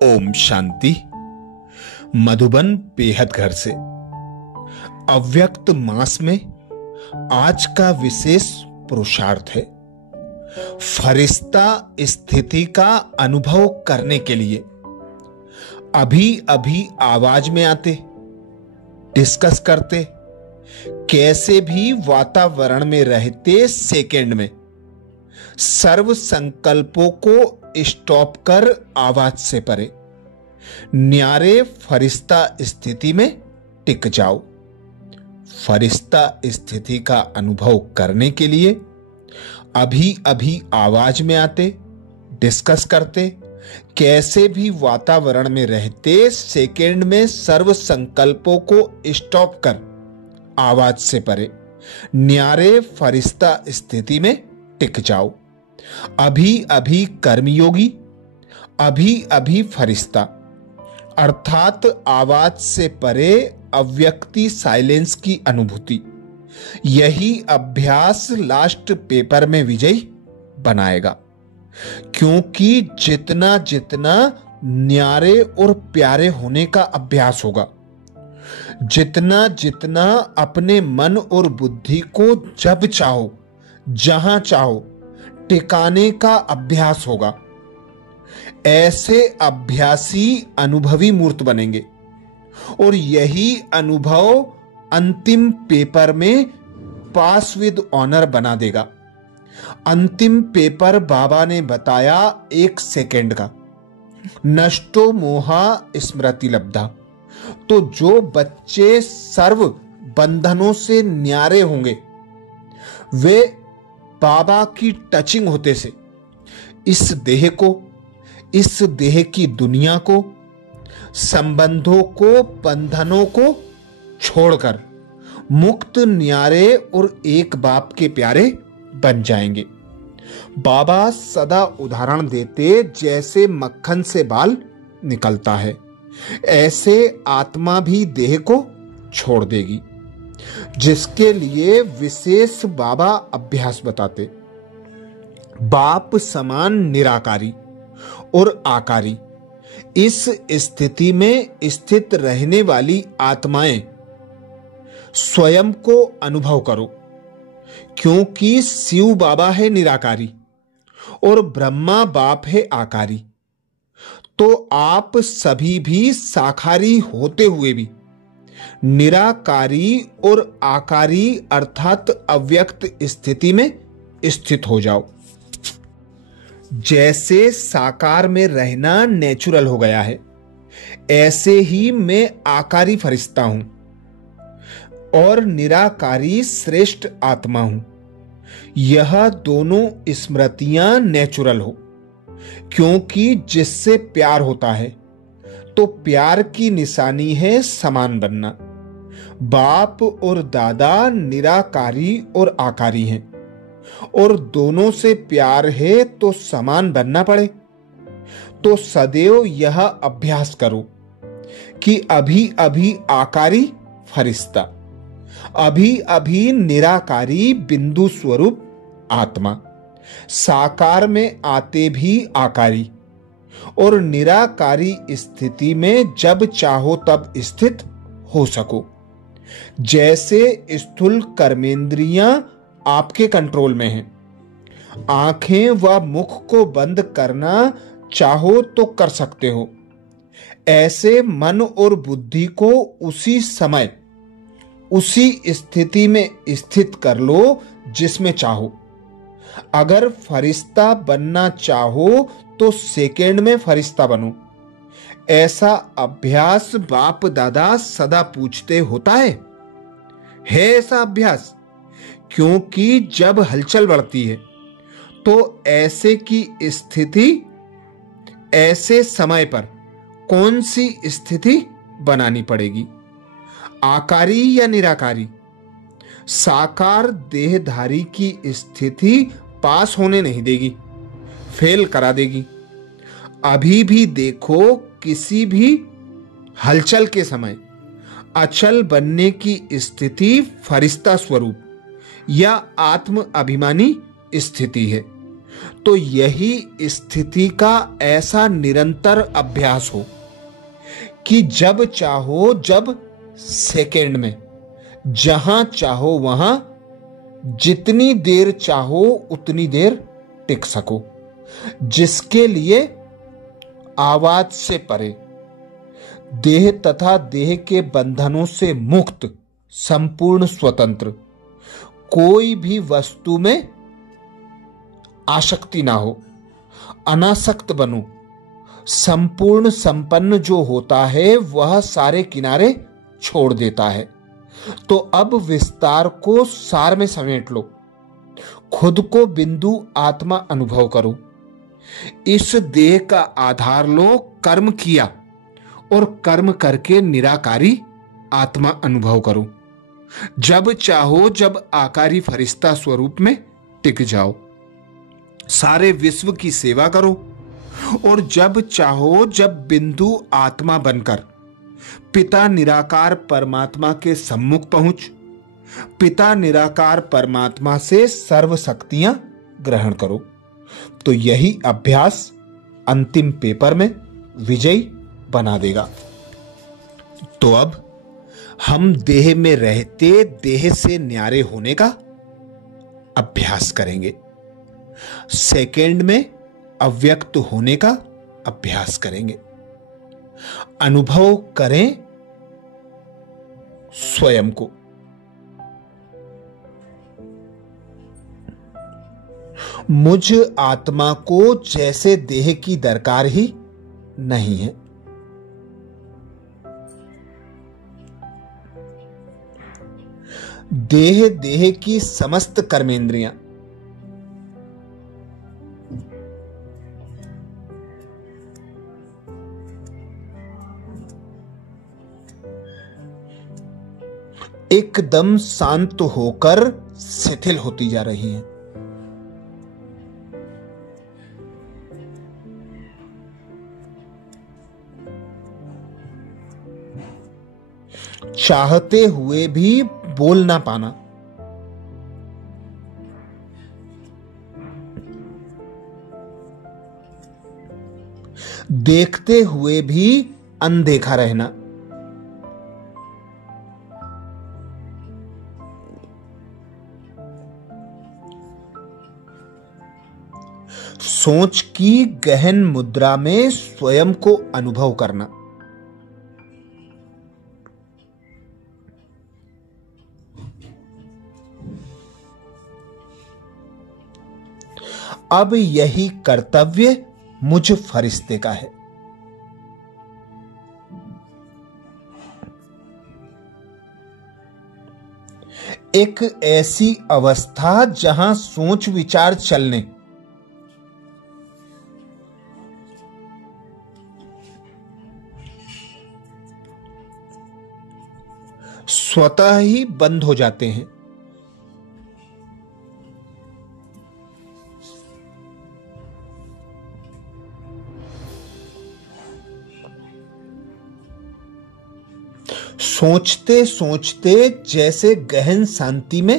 ओम शांति। मधुबन बेहद घर से अव्यक्त मास में आज का विशेष पुरुषार्थ है फरिश्ता स्थिति का अनुभव करने के लिए। अभी अभी आवाज में आते, डिस्कस करते, कैसे भी वातावरण में रहते सेकंड में सर्व संकल्पों को स्टॉप कर आवाज से परे न्यारे फरिश्ता स्थिति में टिक जाओ। फरिश्ता स्थिति का अनुभव करने के लिए अभी अभी आवाज में आते, डिस्कस करते, कैसे भी वातावरण में रहते सेकंड में सर्व संकल्पों को स्टॉप कर आवाज से परे न्यारे फरिश्ता स्थिति में टिक जाओ। अभी अभी कर्मयोगी, अभी अभी फरिश्ता, अर्थात आवाज से परे अव्यक्ति साइलेंस की अनुभूति। यही अभ्यास लास्ट पेपर में विजयी बनाएगा, क्योंकि जितना जितना न्यारे और प्यारे होने का अभ्यास होगा, जितना जितना अपने मन और बुद्धि को जब चाहो जहां चाहो टिकाने का अभ्यास होगा, ऐसे अभ्यासी अनुभवी मूर्त बनेंगे। और यही अनुभव अंतिम पेपर में पास विद ऑनर बना देगा। अंतिम पेपर बाबा ने बताया 1 सेकंड का, नष्टो मोहा स्मृति लब्धा। तो जो बच्चे सर्व बंधनों से न्यारे होंगे वे बाबा की टचिंग होते से इस देह को, इस देह की दुनिया को, संबंधों को, बंधनों को छोड़कर मुक्त, न्यारे और एक बाप के प्यारे बन जाएंगे। बाबा सदा उदाहरण देते, जैसे मक्खन से बाल निकलता है ऐसे आत्मा भी देह को छोड़ देगी, जिसके लिए विशेष बाबा अभ्यास बताते। बाप समान निराकारी और आकारी इस स्थिति में स्थित रहने वाली आत्माएं स्वयं को अनुभव करो, क्योंकि शिव बाबा है निराकारी और ब्रह्मा बाप है आकारी। तो आप सभी भी साकारी होते हुए भी निराकारी और आकारी अर्थात अव्यक्त स्थिति में स्थित हो जाओ। जैसे साकार में रहना नेचुरल हो गया है, ऐसे ही मैं आकारी फरिश्ता हूं और निराकारी श्रेष्ठ आत्मा हूं। यह दोनों स्मृतियां नेचुरल हो, क्योंकि जिससे प्यार होता है तो प्यार की निशानी है समान बनना। बाप और दादा निराकारी और आकारी हैं और दोनों से प्यार है तो समान बनना पड़े। तो सदैव यह अभ्यास करो कि अभी अभी आकारी फरिश्ता, अभी अभी निराकारी बिंदु स्वरूप आत्मा, साकार में आते भी आकारी और निराकारी स्थिति में जब चाहो तब स्थित हो सको। जैसे स्थूल कर्मेंद्रियां आपके कंट्रोल में हैं, आंखें व मुख को बंद करना चाहो तो कर सकते हो, ऐसे मन और बुद्धि को उसी समय उसी स्थिति में स्थित कर लो जिसमें चाहो। अगर फरिश्ता बनना चाहो तो सेकंड में फरिश्ता बनो। ऐसा अभ्यास बाप दादा सदा पूछते, होता है ऐसा अभ्यास? क्योंकि जब हलचल बढ़ती है तो ऐसे की स्थिति, ऐसे समय पर कौन सी स्थिति बनानी पड़ेगी, आकारी या निराकारी? साकार देहधारी की स्थिति पास होने नहीं देगी, फेल करा देगी। अभी भी देखो, किसी भी हलचल के समय अचल बनने की स्थिति फरिश्ता स्वरूप या आत्म अभिमानी स्थिति है। तो यही स्थिति का ऐसा निरंतर अभ्यास हो कि जब चाहो, जब सेकंड में, जहां चाहो वहां, जितनी देर चाहो उतनी देर टिक सको, जिसके लिए आवाज से परे, देह तथा देह के बंधनों से मुक्त, संपूर्ण स्वतंत्र, कोई भी वस्तु में आसक्ति ना हो, अनासक्त बनो। संपूर्ण संपन्न जो होता है वह सारे किनारे छोड़ देता है। तो अब विस्तार को सार में समेट लो, खुद को बिंदु आत्मा अनुभव करो। इस देह का आधार लो, कर्म किया और कर्म करके निराकारी आत्मा अनुभव करो। जब चाहो जब आकारी फरिश्ता स्वरूप में टिक जाओ, सारे विश्व की सेवा करो और जब चाहो जब बिंदु आत्मा बनकर पिता निराकार परमात्मा के सम्मुख पहुंच, पिता निराकार परमात्मा से सर्व शक्तियां ग्रहण करो। तो यही अभ्यास अंतिम पेपर में विजयी बना देगा। तो अब हम देह में रहते देह से न्यारे होने का अभ्यास करेंगे, सेकंड में अव्यक्त होने का अभ्यास करेंगे। अनुभव करें स्वयं को। मुझ आत्मा को जैसे देह की दरकार ही नहीं है। देह देह की समस्त कर्मेंद्रियां एकदम शांत होकर शिथिल होती जा रही हैं। चाहते हुए भी बोल ना पाना, देखते हुए भी अनदेखा रहना, सोच की गहन मुद्रा में स्वयं को अनुभव करना, अब यही कर्तव्य मुझ फरिश्ते का है। एक ऐसी अवस्था जहां सोच विचार चलने, स्वतः ही बंद हो जाते हैं। सोचते सोचते जैसे गहन शांति में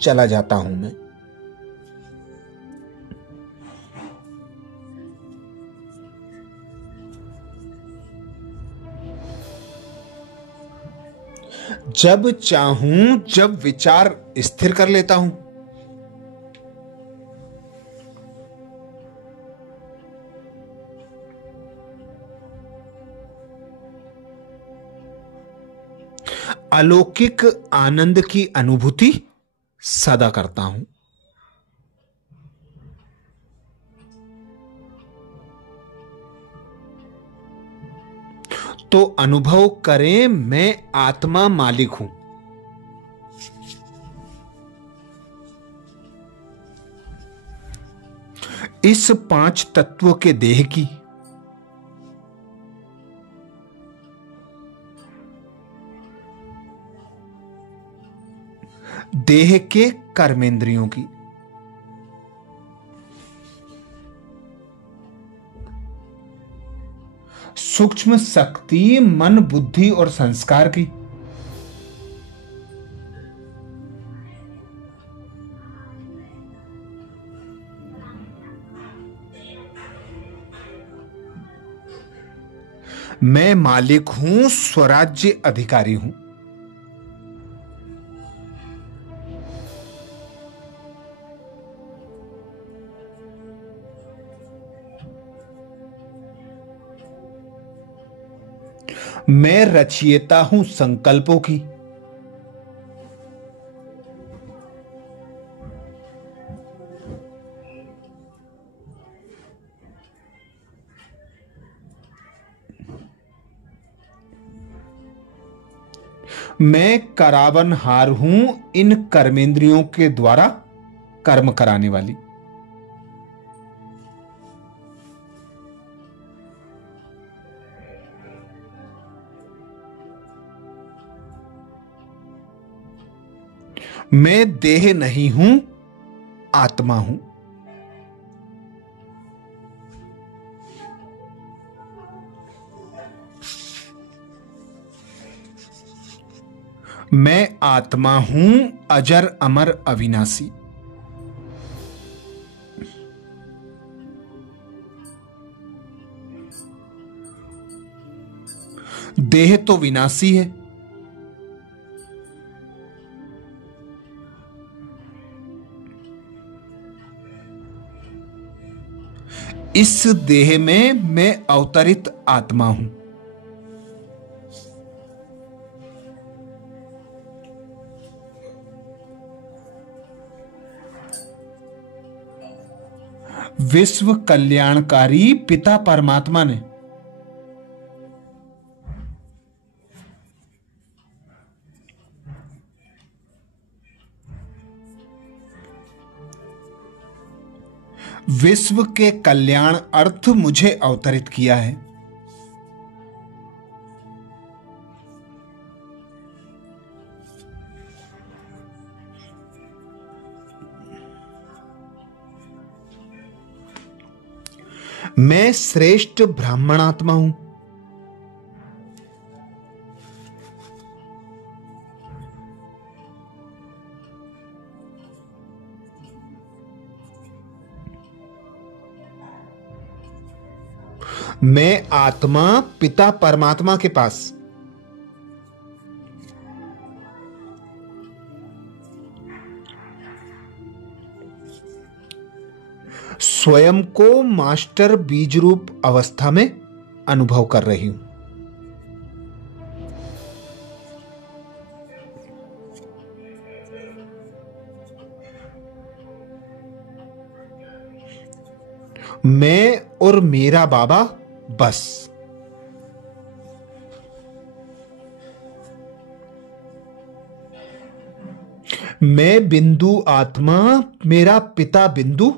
चला जाता हूं मैं। जब चाहूं जब विचार स्थिर कर लेता हूं। अलौकिक आनंद की अनुभूति सदा करता हूं। तो अनुभव करें मैं आत्मा मालिक हूं। इस 5 तत्वों के देह की, देह के कर्मेंद्रियों की, सूक्ष्म शक्ति मन बुद्धि और संस्कार की, मैं मालिक हूं, स्वराज्य अधिकारी हूं। मैं रचयिता हूं संकल्पों की। मैं करावनहार हूं इन कर्मेंद्रियों के द्वारा कर्म कराने वाली। मैं देह नहीं हूं, आत्मा हूं। मैं आत्मा हूं, अजर अमर अविनाशी। देह तो विनाशी है। इस देह में मैं अवतरित आत्मा हूं। विश्व कल्याणकारी पिता परमात्मा ने विश्व के कल्याण अर्थ मुझे अवतरित किया है। मैं श्रेष्ठ ब्राह्मणात्मा हूं। मैं आत्मा पिता परमात्मा के पास स्वयं को मास्टर बीज रूप अवस्था में अनुभव कर रही हूं। मैं और मेरा बाबा बस। मैं बिंदु आत्मा, मेरा पिता बिंदु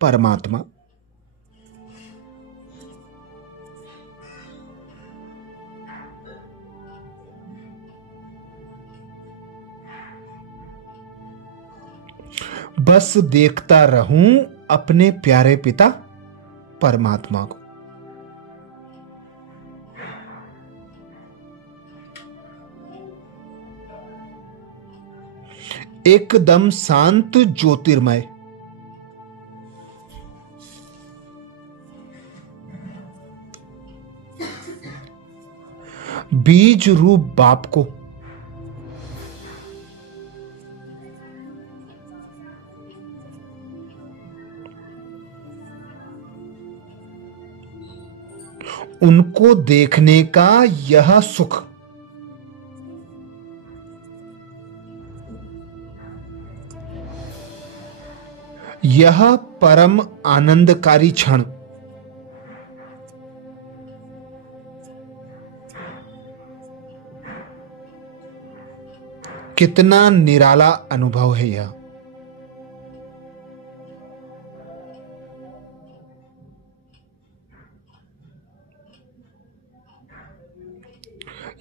परमात्मा। बस देखता रहूं अपने प्यारे पिता परमात्मा को। एकदम शांत ज्योतिर्मय। बीज रूप बाप को उनको देखने का यह सुख यह परम आनंदकारी क्षण कितना निराला अनुभव है यह।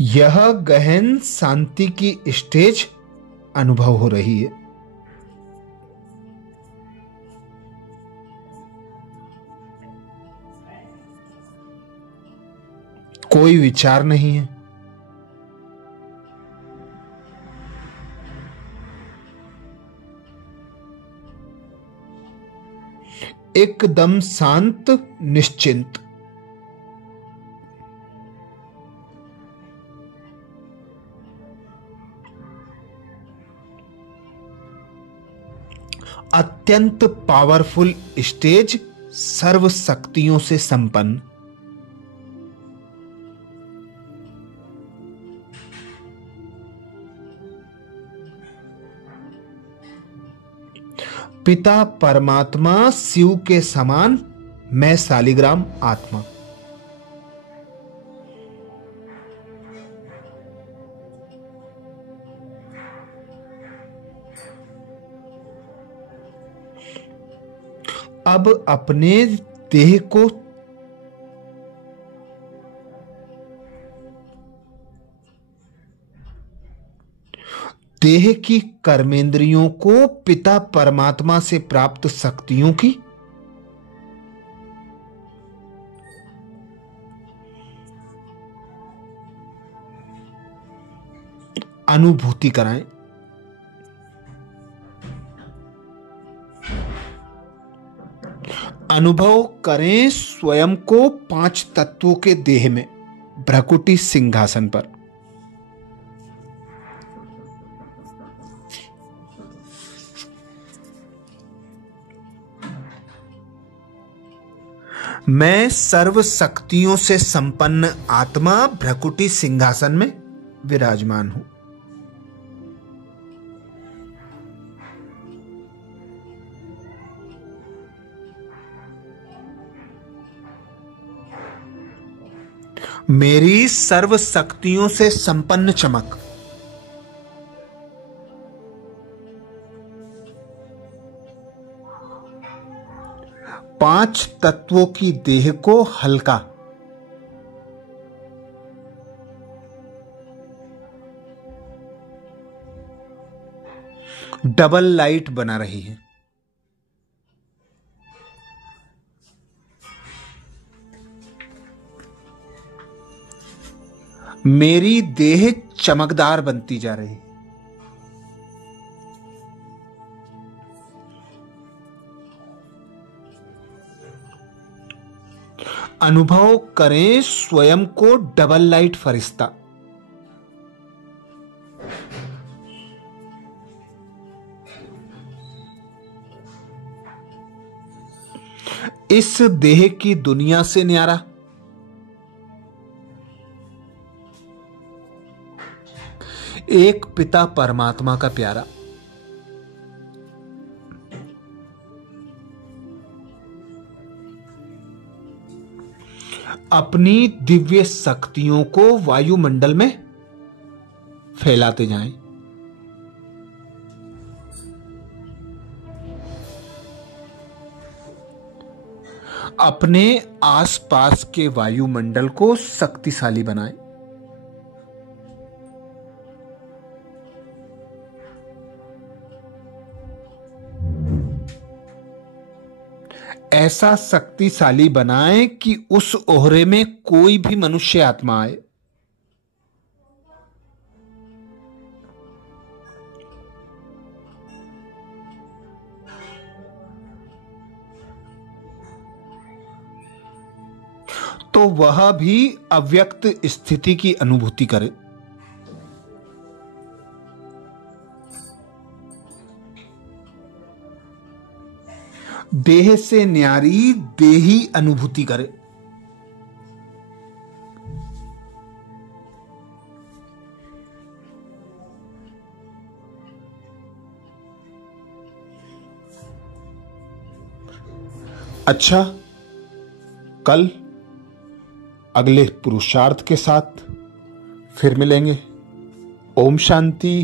यह गहन शांति की स्टेज अनुभव हो रही है। कोई विचार नहीं है। एकदम शांत निश्चिंत। अत्यंत पावरफुल स्टेज, सर्व शक्तियों से संपन्न। पिता परमात्मा शिव के समान, मैं शालिग्राम आत्मा। अब अपने देह को देह की कर्मेंद्रियों को पिता परमात्मा से प्राप्त शक्तियों की अनुभूति कराएं। अनुभव करें स्वयं को 5 तत्वों के देह में, भ्रकुटी सिंहासन पर। मैं सर्व शक्तियों से संपन्न आत्मा भ्रकुटी सिंहासन में विराजमान हूं। मेरी सर्व शक्तियों से संपन्न चमक पांच तत्वों की देह को हल्का, डबल लाइट बना रही है। मेरी देह चमकदार बनती जा रही है। अनुभव करें स्वयं को डबल लाइट फरिश्ता। इस देह की दुनिया से न्यारा, एक पिता परमात्मा का प्यारा। अपनी दिव्य शक्तियों को वायुमंडल में फैलाते जाएं। अपने आसपास के वायुमंडल को शक्तिशाली बनाएं। ऐसा शक्तिशाली बनाएं कि उस ओहरे में कोई भी मनुष्य आत्मा आए। तो वह भी अव्यक्त स्थिति की अनुभूति करे। देह से न्यारी देही अनुभूति करे। अच्छा, कल अगले पुरुषार्थ के साथ फिर मिलेंगे। ओम शांति।